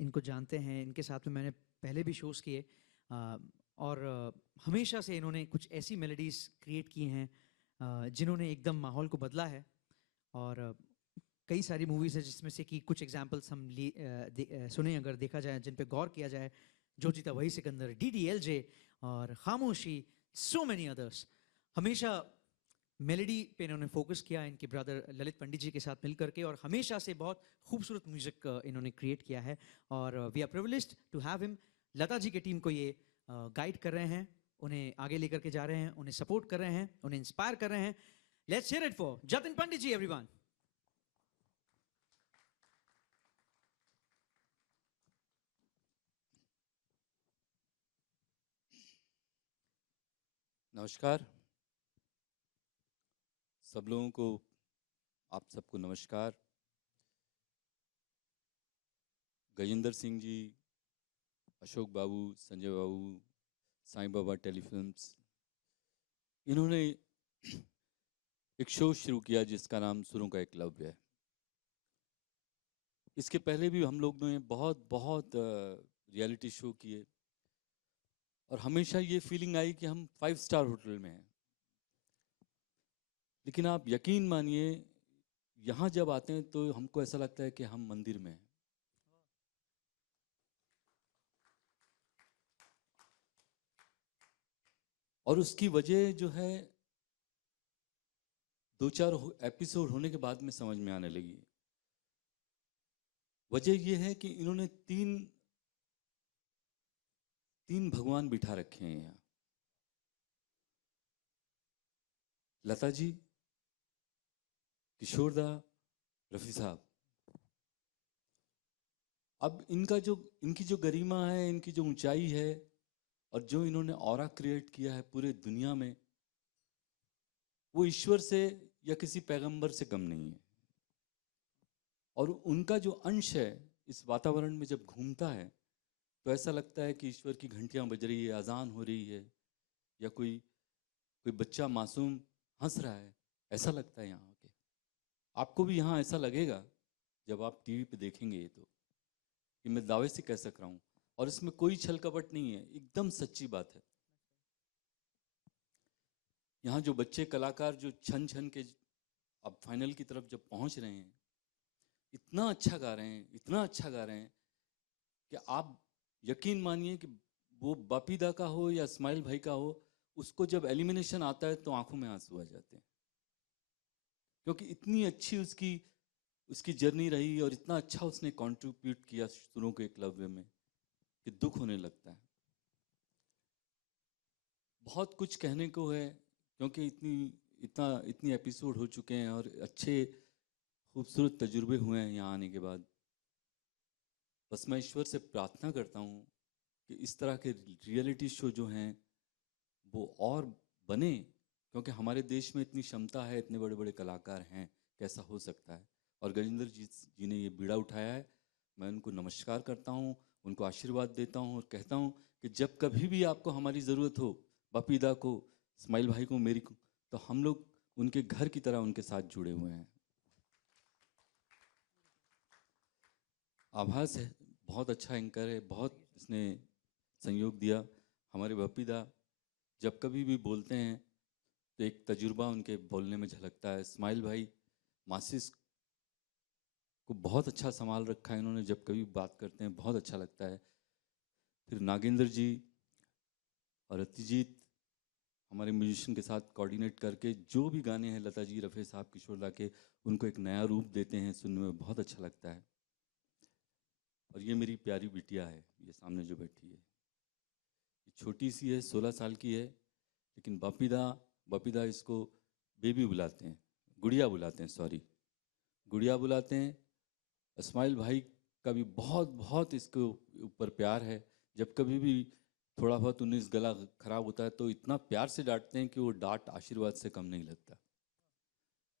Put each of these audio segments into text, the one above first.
इनको जानते हैं, इनके साथ में मैंने पहले भी शोज़ किए, और हमेशा से इन्होंने कुछ ऐसी मेलोडीज़ क्रिएट की हैं जिन्होंने एकदम माहौल को बदला है। और कई सारी मूवीज़ हैं जिसमें से कि कुछ एग्जांपल्स हम सुने, अगर देखा जाए, जिन पे गौर किया जाए, जो जीता वही सिकंदर, डीडीएलजे और खामोशी, सो मेनी अदर्स। हमेशा मेलोडी पे इन्होंने फोकस किया इनके ब्रदर ललित पंडित जी के साथ मिलकर के, और हमेशा से बहुत खूबसूरत म्यूजिक इन्होंने क्रिएट किया है। और we are privileged to have him. Lata ji की टीम को ये गाइड कर रहे हैं, उन्हें आगे लेकर के जा रहे हैं, उन्हें सपोर्ट कर रहे हैं, उन्हें इंस्पायर कर रहे हैं। Let's hear it for Jatin Pandit ji, everyone. नमस्कार सब लोगों को, आप सबको नमस्कार। गजेंद्र सिंह जी, अशोक बाबू, संजय बाबू, साईं बाबा टेलीफिल्म्स, इन्होंने एक शो शुरू किया जिसका नाम सुरों का एकलव्य है। इसके पहले भी हम लोग ने बहुत बहुत रियलिटी शो किए, और हमेशा ये फीलिंग आई कि हम 5 स्टार होटल में हैं। लेकिन आप यकीन मानिए, यहाँ जब आते हैं तो हमको ऐसा लगता है कि हम मंदिर में हैं। और उसकी वजह जो है, 2-4 एपिसोड होने के बाद में समझ में आने लगी। वजह यह है कि इन्होंने तीन भगवान बिठा रखे हैं यहाँ। लता जी, किशोर दा, रफी साहब। अब इनकी जो गरिमा है, इनकी जो ऊंचाई है, और जो इन्होंने ऑरा क्रिएट किया है पूरे दुनिया में, वो ईश्वर से या किसी पैगंबर से कम नहीं है। और उनका जो अंश है इस वातावरण में जब घूमता है तो ऐसा लगता है कि ईश्वर की घंटियां बज रही है, अजान हो रही है, या कोई बच्चा मासूम हंस रहा है, ऐसा लगता है यहाँ के। आपको भी यहाँ ऐसा लगेगा जब आप टीवी पे देखेंगे ये, तो ये मैं दावे से कह सक रहा हूँ। और इसमें कोई छल कपट नहीं है, एकदम सच्ची बात है। यहाँ जो बच्चे कलाकार जो छन छन के अब फाइनल की तरफ जब पहुँच रहे हैं, इतना अच्छा गा रहे हैं, इतना अच्छा गा रहे हैं कि आप यकीन मानिए कि वो बापीदा का हो या इस्माइल भाई का हो, उसको जब एलिमिनेशन आता है तो आंखों में आंसू आ जाते हैं। क्योंकि इतनी अच्छी उसकी जर्नी रही, और इतना अच्छा उसने कंट्रीब्यूट किया सुरों के एकलव्य में कि दुख होने लगता है। बहुत कुछ कहने को है, क्योंकि इतनी एपिसोड हो चुके हैं और अच्छे खूबसूरत तजुर्बे हुए हैं यहाँ आने के बाद। बस मैं ईश्वर से प्रार्थना करता हूँ कि इस तरह के रियलिटी शो जो हैं वो और बने, क्योंकि हमारे देश में इतनी क्षमता है, इतने बड़े बड़े कलाकार हैं, कैसा हो सकता है। और गजेंद्र जी ने ये बीड़ा उठाया है, मैं उनको नमस्कार करता हूँ, उनको आशीर्वाद देता हूँ, और कहता हूँ कि जब कभी भी आपको हमारी ज़रूरत हो, बपीदा को, इस्माइल भाई को, मेरी को, तो हम लोग उनके घर की तरह उनके साथ जुड़े हुए हैं। आभास है, बहुत अच्छा एंकर है, बहुत इसने सहयोग दिया। हमारे बपीदा जब कभी भी बोलते हैं तो एक तजुर्बा उनके बोलने में झलकता है। इस्माइल भाई मासिस को बहुत अच्छा संभाल रखा है इन्होंने, जब कभी बात करते हैं बहुत अच्छा लगता है। फिर नागेंद्र जी और अतिजीत हमारे म्यूजिशियन के साथ कोऑर्डिनेट करके जो भी गाने हैं लता जी, रफ़ी साहब, किशोर दा के, उनको एक नया रूप देते हैं, सुनने में बहुत अच्छा लगता है। और ये मेरी प्यारी बिटिया है, ये सामने जो बैठी है, ये छोटी सी है, 16 साल की है, लेकिन बपीदा इसको बेबी बुलाते हैं, गुड़िया बुलाते हैं, सॉरी, गुड़िया बुलाते हैं। इस्माइल भाई का भी बहुत बहुत इसके ऊपर प्यार है। जब कभी भी थोड़ा बहुत 19 गला खराब होता है तो इतना प्यार से डांटते हैं कि वो डांट आशीर्वाद से कम नहीं लगता।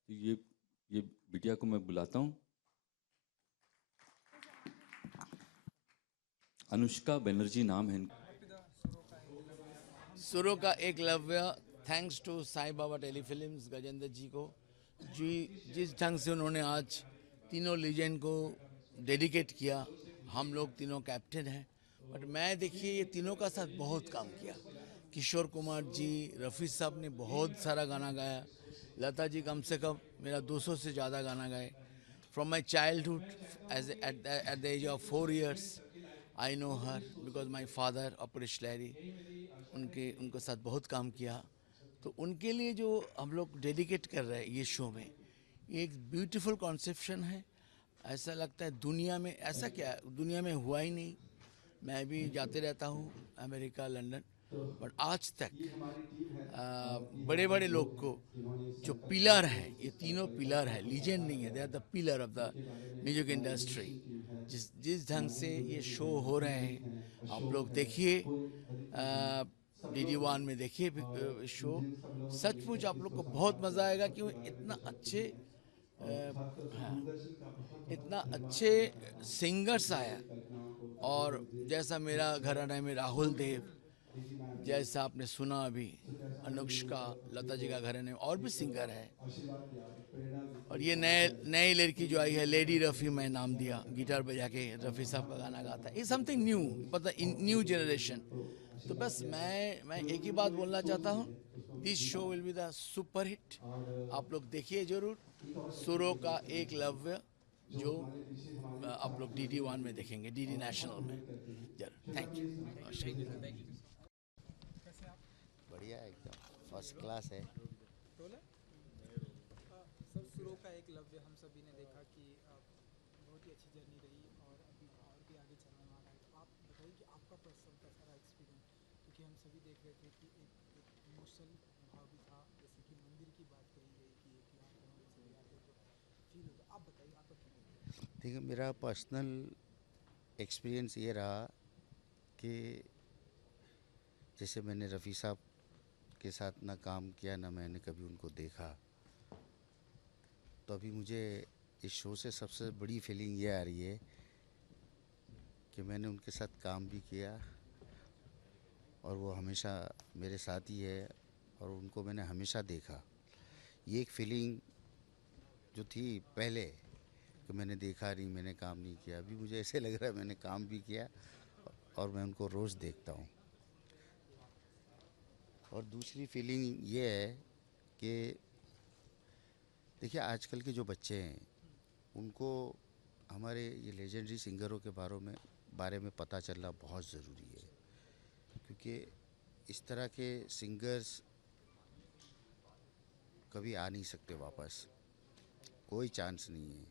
तो ये बिटिया को मैं बुलाता हूँ। अनुष्का बनर्जी नाम है। सुरों का Eklavya, thanks to Sai Baba telefilms, Gajendra ji को, जी जिस ढंग से उन्होंने आज तीनों लीजेंड को डेडिकेट किया, हम लोग तीनों कैप्टन हैं, बट मैं देखिए ये तीनों का साथ बहुत काम किया। किशोर कुमार जी, रफ़ी साहब ने बहुत सारा गाना गाया, लता जी कम से कम मेरा 200 से ज़्यादा गाना गाए। From my childhood at the age of 4 years I know her because my father Apresh Lahiri उनके साथ बहुत काम किया। तो उनके लिए जो हम लोग डेडिकेट कर रहे हैं ये शो में, ये एक ब्यूटीफुल कॉन्सेप्शन है। ऐसा लगता है दुनिया में ऐसा क्या दुनिया में हुआ ही नहीं। मैं भी जाते रहता हूँ अमेरिका, लंदन, बट आज तक बड़े बड़े लोग को जो पिलर है, ये तीनों पिलर है, लीजेंड नहीं है, they are the pillar of the music industry. जिस जिस ढंग से ये शो हो रहे हैं, आप लोग देखिए, DD1 में देखिए शो। सचमुच आप लोग को बहुत मज़ा आएगा कि वो इतना अच्छे हाँ, इतना अच्छे सिंगर्स आया। और जैसा मेरा घराना में राहुल देव, जैसा आपने सुना अभी अनुष्का, लता जी का घराने में और भी सिंगर है। और ये नए नई लड़की जो आई है लेडी रफ़ी, मैं नाम दिया, गिटार बजा के रफ़ी साहब का गाना गाता है। ये समथिंग न्यू, पता न्यू जनरेशन। तो बस मैं एक ही बात बोलना चाहता हूँ, this show will be the super hit. आप लोग देखिए जरूर। सुरों का एकलव्य जो आप लोग DD1 में देखेंगे, DD नेशनल में जरूर। Thank you. बढ़िया एकदम फर्स्ट क्लास है। सर सुरों का एक लव्य हम सभी ने देखा कि बहुत ही अच्छी जर्नी रही और अभी और भी आगे चलने वाला है। तो आप बताइए कि आपका पर्सनल कैसा रहा एक्सपीरियंस, क्योंकि हम सभी देख रहे थे कि एक इमोशनल भाव भी था, जैसे कि मंदिर की बात कही गई कि एक यहाँ पर हम सभी आते तो फील होता। आप बताइए आपका क्या कहना है? देखिए मेरा पर्सनल एक्सपीरियंस ये रहा कि जैसे मैंने रफ़ी साहब के साथ ना काम किया ना मैंने कभी उनको देखा, तो अभी मुझे इस शो से सबसे बड़ी फीलिंग ये आ रही है कि मैंने उनके साथ काम भी किया और वो हमेशा मेरे साथ ही है और उनको मैंने हमेशा देखा। ये एक फीलिंग जो थी पहले कि मैंने देखा नहीं, मैंने काम नहीं किया, अभी मुझे ऐसे लग रहा है मैंने काम भी किया और मैं उनको रोज़ देखता हूँ। और दूसरी फीलिंग ये है कि देखिए आजकल के जो बच्चे हैं उनको हमारे ये लेजेंडरी सिंगरों के बारे में पता चलना बहुत ज़रूरी है, क्योंकि इस तरह के सिंगर्स कभी आ नहीं सकते वापस, कोई चांस नहीं है,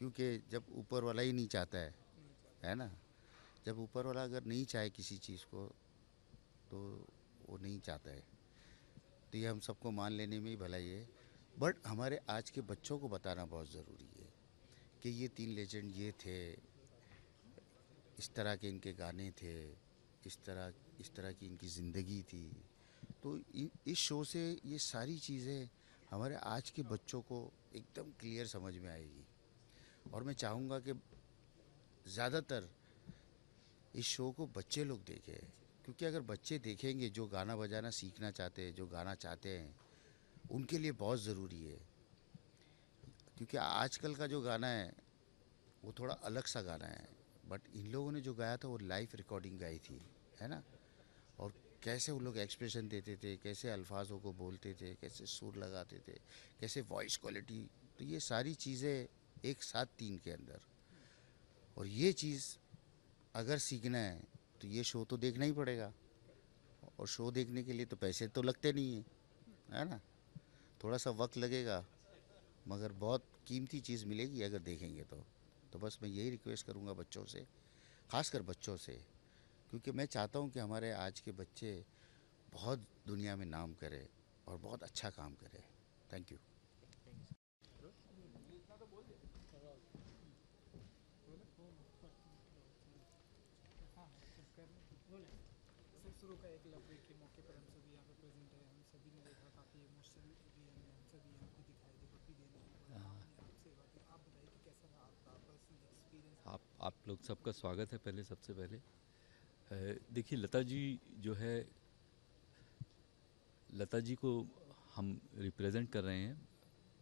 क्योंकि जब ऊपर वाला ही नहीं चाहता है ना, जब ऊपर वाला अगर नहीं चाहे किसी चीज़ को तो वो नहीं चाहता है। तो ये हम सबको मान लेने में ही भलाई है, बट हमारे आज के बच्चों को बताना बहुत ज़रूरी है कि ये तीन लेजेंड ये थे, इस तरह के इनके गाने थे, इस तरह की इनकी ज़िंदगी थी। तो इस शो से ये सारी चीज़ें हमारे आज के बच्चों को एकदम क्लियर समझ में आएगी। और मैं चाहूँगा कि ज़्यादातर इस शो को बच्चे लोग देखें, क्योंकि अगर बच्चे देखेंगे जो गाना बजाना सीखना चाहते हैं, जो गाना चाहते हैं, उनके लिए बहुत ज़रूरी है। क्योंकि आजकल का जो गाना है वो थोड़ा अलग सा गाना है, बट इन लोगों ने जो गाया था वो लाइव रिकॉर्डिंग गाई थी, है ना। और कैसे वो लोग एक्सप्रेशन देते थे, कैसे अल्फाजों को बोलते थे, कैसे सुर लगाते थे, कैसे वॉइस क्वालिटी, तो ये सारी चीज़ें एक साथ थी इनके अंदर। और ये चीज़ अगर सीखना है तो ये शो तो देखना ही पड़ेगा, और शो देखने के लिए तो पैसे तो लगते नहीं हैं, है ना। थोड़ा सा वक्त लगेगा मगर बहुत कीमती चीज़ मिलेगी अगर देखेंगे तो बस मैं यही रिक्वेस्ट करूँगा बच्चों से, ख़ासकर बच्चों से, क्योंकि मैं चाहता हूँ कि हमारे आज के बच्चे बहुत दुनिया में नाम करें और बहुत अच्छा काम करें। Thank you. सर सुरों का एक लव्य के मौके पर हम सभी यहाँ पे प्रेजेंट है, हम सभी ने देखा काफ़ी इमोशनल भी हमें हम सभी यहाँ पे दिखाई दे पप्पी देने की। और आपने आपसे बात की, आप बताइए कि कैसा रहा आपका पर्सनल एक्सपीरियंस? आप लोग सबका स्वागत है पहले, सबसे पहले देखिए लता जी जो है, लता जी को हम रिप्रेजेंट कर रहे हैं,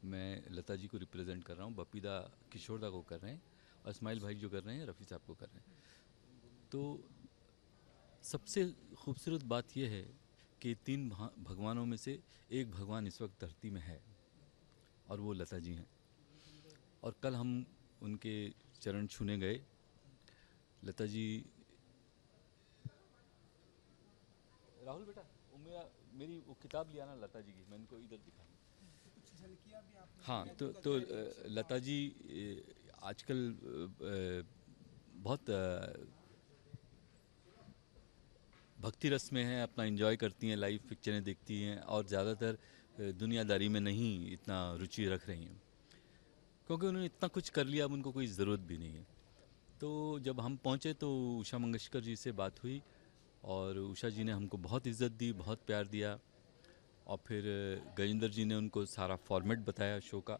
मैं लता जी को रिप्रेजेंट कर रहा हूँ, बपीदा किशोरदा को कर रहे हैं, और इस्माइल भाई जो कर रहे हैं रफ़ी साहब को कर रहे हैं। तो सबसे खूबसूरत बात यह है कि तीन भगवानों में से एक भगवान इस वक्त धरती में है और वो लता जी हैं। और कल हम उनके चरण छूने गए। लता जी, राहुल बेटा वो मेरी वो किताब लिया ना लता जी की, मैं इनको इधर दिखाऊँ। कुछ झलकियाँ भी आपने हाँ, दिखाई, तो उनका तो क्या रिएक्शन था? लता जी आजकल बहुत भक्ति रस में हैं, अपना एंजॉय करती हैं, लाइव पिक्चरें देखती हैं और ज़्यादातर दुनियादारी में नहीं इतना रुचि रख रही हैं, क्योंकि उन्होंने इतना कुछ कर लिया, अब उनको कोई ज़रूरत भी नहीं है। तो जब हम पहुँचे तो उषा मंगेशकर जी से बात हुई और उषा जी ने हमको बहुत इज़्ज़त दी, बहुत प्यार दिया। और फिर गजेंद्र जी ने उनको सारा फॉर्मेट बताया शो का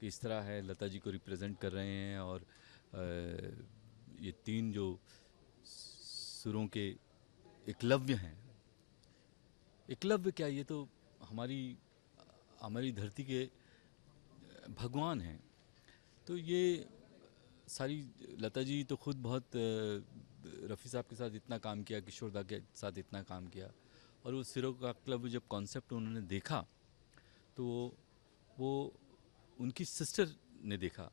कि इस तरह है, लता जी को रिप्रेजेंट कर रहे हैं और ये तीन जो सुरों के एकलव्य हैं। एकलव्य क्या, ये तो हमारी हमारी धरती के भगवान हैं। तो ये सारी लता जी तो खुद बहुत रफ़ी साहब के साथ इतना काम किया, किशोर दा के साथ इतना काम किया, और वो सिरों का क्लब जब कॉन्सेप्ट उन्होंने देखा तो वो उनकी सिस्टर ने देखा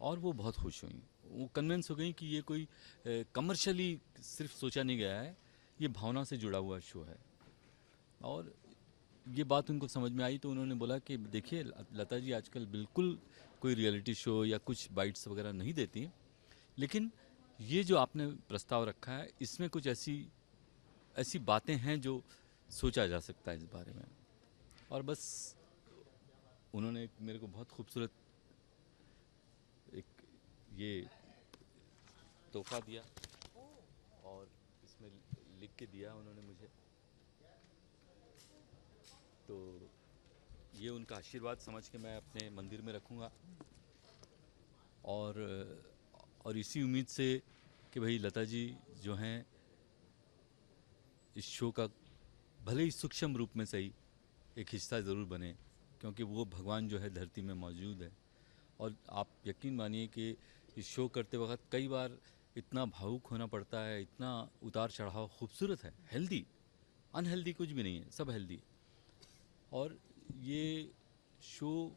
और वो बहुत खुश हुई। वो कन्विंस हो गई कि ये कोई कमर्शियली सिर्फ सोचा नहीं गया है, ये भावना से जुड़ा हुआ शो है। और ये बात उनको समझ में आई तो उन्होंने बोला कि देखिए लता जी आजकल बिल्कुल कोई रियलिटी शो या कुछ बाइट्स वगैरह नहीं देती, लेकिन ये जो आपने प्रस्ताव रखा है इसमें कुछ ऐसी ऐसी बातें हैं जो सोचा जा सकता है इस बारे में। और बस उन्होंने मेरे को बहुत खूबसूरत एक ये तोहफा दिया और इसमें लिख के दिया उन्होंने मुझे। तो ये उनका आशीर्वाद समझ के मैं अपने मंदिर में रखूँगा और इसी उम्मीद से कि भाई लता जी जो हैं इस शो का भले ही सूक्ष्म रूप में सही एक हिस्सा ज़रूर बने, क्योंकि वो भगवान जो है धरती में मौजूद है। और आप यकीन मानिए कि इस शो करते वक्त कई बार इतना भावुक होना पड़ता है, इतना उतार चढ़ाव खूबसूरत है, हेल्दी, अनहेल्दी कुछ भी नहीं है, सब हेल्दी। और ये शो,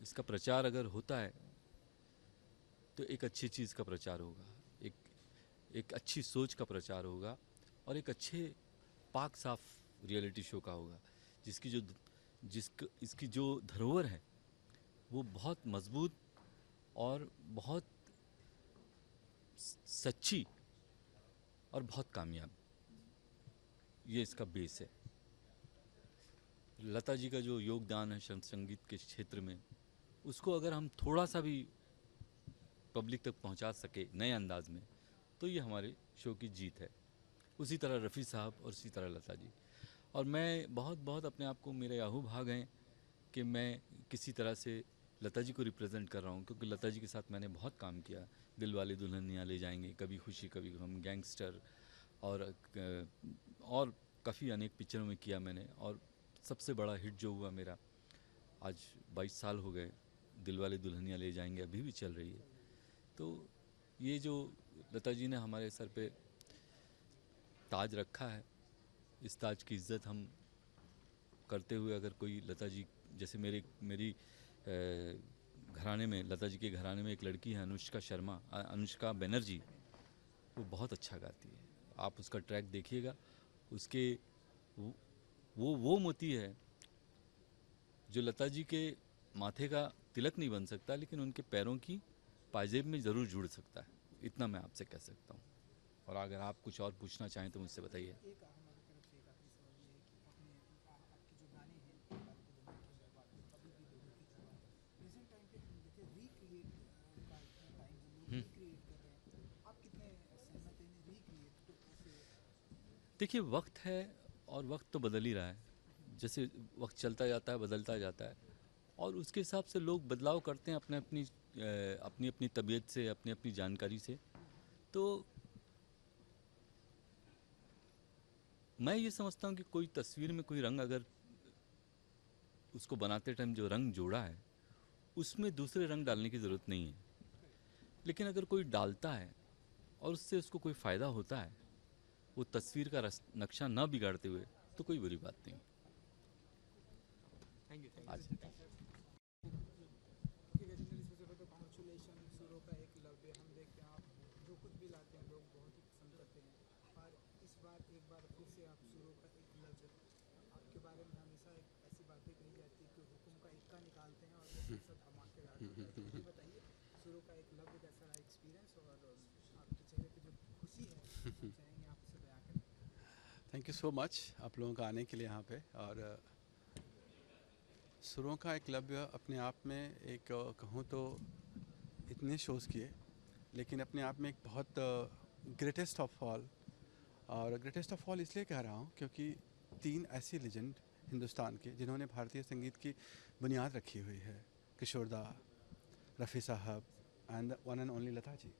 इसका प्रचार अगर होता है तो एक अच्छी चीज़ का प्रचार होगा, एक एक अच्छी सोच का प्रचार होगा और एक अच्छे पाक साफ रियलिटी शो का होगा, इसकी जो धरोहर है वो बहुत मजबूत और बहुत सच्ची और बहुत कामयाब, ये इसका बेस है। लता जी का जो योगदान है संगीत के क्षेत्र में, उसको अगर हम थोड़ा सा भी पब्लिक तक पहुंचा सके नए अंदाज में, तो ये हमारे शो की जीत है। उसी तरह रफ़ी साहब और उसी तरह लता जी। और मैं बहुत बहुत अपने आप को, मेरे आहू भाग हैं कि मैं किसी तरह से लता जी को रिप्रेजेंट कर रहा हूँ, क्योंकि लता जी के साथ मैंने बहुत काम किया। दिलवाले दुल्हनिया ले जाएंगे, कभी खुशी कभी गम, गैंगस्टर और काफ़ी अनेक पिक्चरों में किया मैंने। और सबसे बड़ा हिट जो हुआ मेरा, आज 22 साल हो गए, दिलवाले दुल्हनिया ले जाएंगे अभी भी चल रही है। तो ये जो लता जी ने हमारे सर पे ताज रखा है, इस ताज की इज़्ज़त हम करते हुए, अगर कोई लता जी जैसे मेरी घराने में, लता जी के घराने में एक लड़की है अनुष्का बनर्जी, वो बहुत अच्छा गाती है। आप उसका ट्रैक देखिएगा, उसके वो मोती है जो लता जी के माथे का तिलक नहीं बन सकता, लेकिन उनके पैरों की पाजेब में ज़रूर जुड़ सकता है। इतना मैं आपसे कह सकता हूँ। और अगर आप कुछ और पूछना चाहें तो मुझसे बताइए। एक हमारी तरफ से एक आखिरी सवाल ये है कि आपके जो गाने हैं दिलवाले दुल्हनिया की अगर बात करें, कभी भी लोगों की अगर बात करें, प्रेजेंट टाइम पे हम देखें रिक्रिएट का इतना टाइम है, लोग हम्म। रिक्रिएट कर रहे हैं, आप कितने सहमत हैं रिक्रिएट से? देखिए, वक्त है और वक्त तो बदल ही रहा है। जैसे वक्त चलता जाता है, बदलता जाता है, और उसके हिसाब से लोग बदलाव करते हैं अपनी अपनी तबीयत से, अपनी अपनी जानकारी से। तो मैं ये समझता हूँ कि कोई तस्वीर में कोई रंग अगर उसको बनाते टाइम जो रंग जोड़ा है, उसमें दूसरे रंग डालने की ज़रूरत नहीं है। लेकिन अगर कोई डालता है और उससे उसको कोई फ़ायदा होता है, वो तस्वीर का नक्शा न बिगाड़ते हुए, तो कोई बुरी बात नहीं। थैंक यू आज ओके गजेंद्र जी, सबसे पहले तो कॉन्ग्रेचुलेशन, सुरों का एक लव्य। हम देखते हैं आप जो कुछ भी लाते हैं लोग बहुत ही पसंद करते हैं, और इस बार एक बार फिर से आप सुरों का एक लव्य। आपके बारे में हमेशा एक ऐसी बातें कही जाती है कि हुक्म का इक्का निकालते हैं और वो हमेशा धमाकेदार होता है। तो ये बताइए सुरों का एक लव्य कैसा रहा एक्सपीरियंस, और आपके चेहरे पे जो खुशी है हम चाहेंगे आप उसे बयां करें। थैंक यू सो मच आप लोगों का आने के लिए यहाँ पे। और सुरों का एकलव्य अपने आप में एक कहूँ तो इतने शोज़ किए, लेकिन अपने आप में एक बहुत ग्रेटेस्ट ऑफ ऑल। और ग्रेटेस्ट ऑफ ऑल इसलिए कह रहा हूँ क्योंकि 3 ऐसे लेजेंड हिंदुस्तान के जिन्होंने भारतीय संगीत की बुनियाद रखी हुई है, किशोरदा, रफ़ी साहब and one and only Lata ji,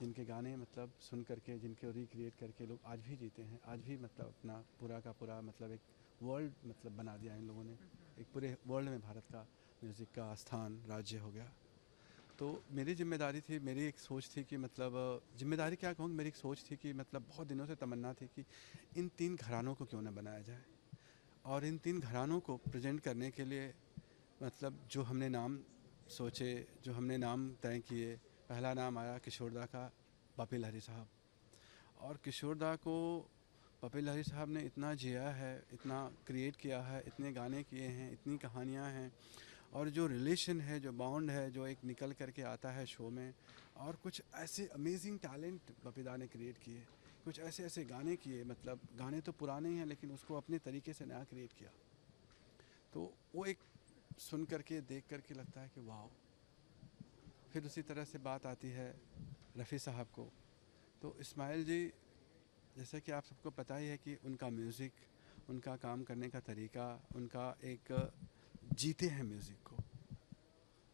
जिनके गाने मतलब सुन करके, जिनको रिक्रिएट करके लोग आज भी जीते हैं, आज भी मतलब अपना पूरा का पूरा मतलब एक वर्ल्ड मतलब बना दिया इन लोगों ने। एक पूरे वर्ल्ड में भारत का म्यूज़िक का स्थान राज्य हो गया। तो मेरी जिम्मेदारी थी, मेरी एक सोच थी कि मतलब जिम्मेदारी क्या कहूँ, मेरी एक सोच थी कि मतलब बहुत दिनों से तमन्ना थी कि इन 3 घरानों को क्यों ना बनाया जाए, और इन 3 घरानों को प्रेजेंट करने के लिए मतलब जो हमने नाम सोचे, जो हमने नाम तय किए, पहला नाम आया किशोरदा का, पपी लहरी साहब। और किशोरदा को पपी लहरी साहब ने इतना जिया है, इतना क्रिएट किया है, इतने गाने किए हैं, इतनी कहानियाँ हैं, और जो रिलेशन है, जो बॉन्ड है, जो एक निकल करके आता है शो में, और कुछ ऐसे अमेजिंग टैलेंट बपीदा ने क्रिएट किए, कुछ ऐसे ऐसे गाने किए, मतलब गाने तो पुराने ही हैं लेकिन उसको अपने तरीके से नया क्रिएट किया। तो वो एक सुन करके देख करके लगता है कि वाह। फिर उसी तरह से बात आती है रफ़ी साहब को। तो इस्माइल जी, जैसा कि आप सबको पता ही है कि उनका म्यूज़िक, उनका काम करने का तरीका, उनका एक जीते हैं म्यूज़िक को।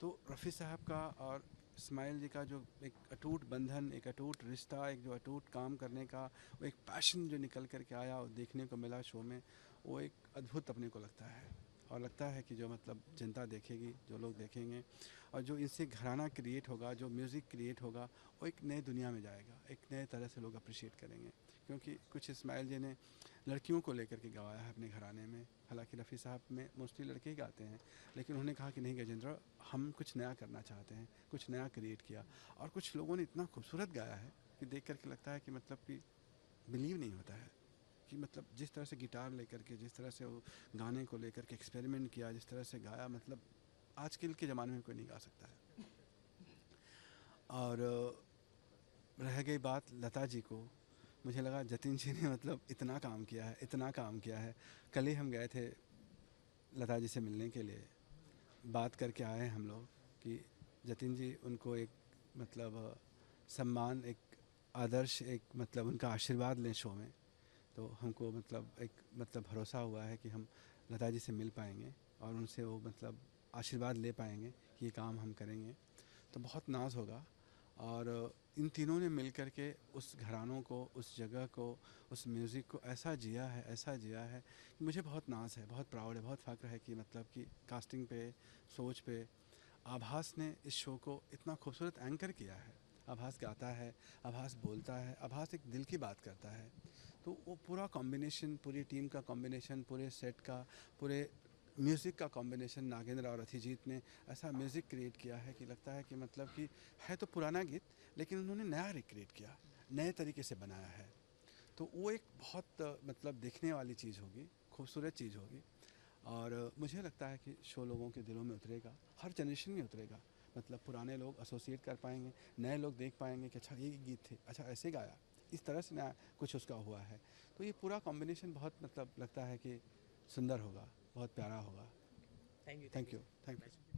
तो रफ़ी साहब का और इस्माइल जी का जो एक अटूट बंधन, एक अटूट रिश्ता, एक जो अटूट काम करने का वो एक पैशन जो निकल कर के आया और देखने को मिला शो में, वो एक अद्भुत अपने को लगता है। और लगता है कि जो मतलब जनता देखेगी, जो लोग देखेंगे, और जो इनसे घराना क्रिएट होगा, जो म्यूज़िक क्रिएट होगा, वो एक नए दुनिया में जाएगा, एक नए तरह से लोग अप्रिशिएट करेंगे। क्योंकि कुछ इस्माइल जी ने लड़कियों को लेकर के गवाया है अपने घराने में, हालांकि रफ़ी साहब में मोस्टली लड़के ही गाते हैं, लेकिन उन्होंने कहा कि नहीं गजेंद्र, हम कुछ नया करना चाहते हैं, कुछ नया क्रिएट किया। और कुछ लोगों ने इतना खूबसूरत गाया है कि देख करके लगता है कि मतलब कि बिलीव नहीं होता है कि मतलब जिस तरह से गिटार लेकर के, जिस तरह से वो गाने को लेकर के एक्सपेरिमेंट किया, जिस तरह से गाया, मतलब आजकल के ज़माने में कोई नहीं गा सकता है। और रह गई बात लता जी को, मुझे लगा जतिन जी ने मतलब इतना काम किया है, इतना काम किया है। कल ही हम गए थे लता जी से मिलने के लिए, बात करके आए हम लोग कि जतिन जी, उनको एक मतलब सम्मान, एक आदर्श, एक मतलब उनका आशीर्वाद लें शो में। तो हमको मतलब एक मतलब भरोसा हुआ है कि हम लता जी से मिल पाएंगे और उनसे वो मतलब आशीर्वाद ले पाएंगे कि ये काम हम करेंगे, तो बहुत नाज होगा। और इन तीनों ने मिल कर के उस घरानों को, उस जगह को, उस म्यूज़िक को ऐसा जिया है, ऐसा जिया है कि मुझे बहुत नाज है, बहुत प्राउड है, बहुत फ़ख्र है कि मतलब कि कास्टिंग पे, सोच पे आभास ने इस शो को इतना खूबसूरत एंकर किया है। आभास गाता है, आभास बोलता है, आभास एक दिल की बात करता है। तो वो पूरा कॉम्बिनेशन, पूरी टीम का कॉम्बिनेशन, पूरे सेट का, पूरे म्यूज़िक का कॉम्बिनेशन, नागेंद्र और अथिजीत ने ऐसा म्यूज़िक क्रिएट किया है कि लगता है कि मतलब कि है तो पुराना गीत, लेकिन उन्होंने नया रिक्रिएट किया, नए तरीके से बनाया है। तो वो एक बहुत मतलब देखने वाली चीज़ होगी, खूबसूरत चीज़ होगी। और मुझे लगता है कि शो लोगों के दिलों में उतरेगा, हर जनरेशन में उतरेगा। मतलब पुराने लोग एसोसिएट कर पाएंगे, नए लोग देख पाएंगे कि अच्छा ये गीत थे, अच्छा ऐसे गाया, इस तरह से नया कुछ उसका हुआ है। तो ये पूरा कॉम्बिनेशन बहुत मतलब लगता है कि सुंदर होगा, बहुत प्यारा होगा। Thank you thank you, thank you.